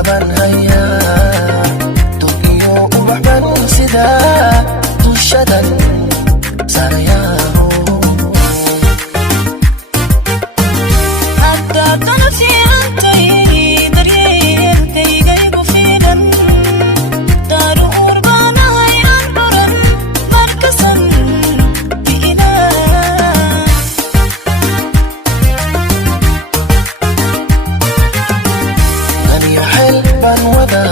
qaban haya duqiyo ubaxban sida dushadan sarayaho hadda tanasi antay daryeelkayga igu filan daaru urbanahay aan buran markasan ban wada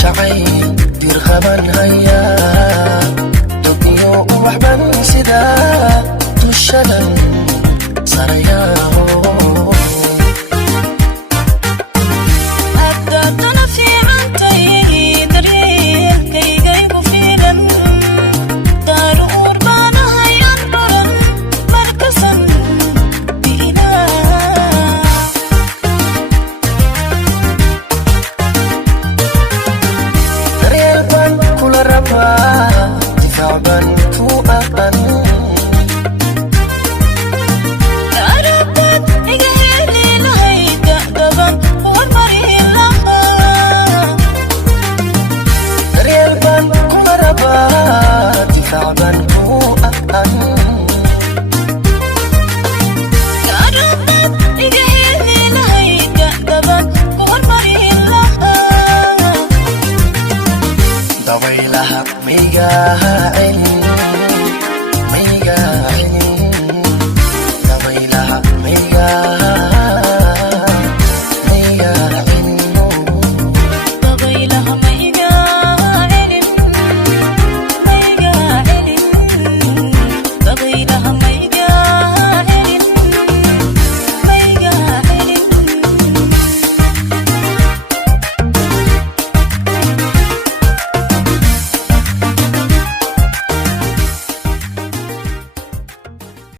jacayl dir qaban haya duqiyo ubaxban sida dushadan sarayaho hadda tanasi antay daryeelkayga igu filan daaru urbanahay aan buran markasan difaacan ku aqan arabaad iga heli lahayd da'daban hormarin lahaa daryeel baan kuma rabaa difaacan ku aqan arabaad iga heli lahayd da'daban hormarin lahaa dabaylaha migaha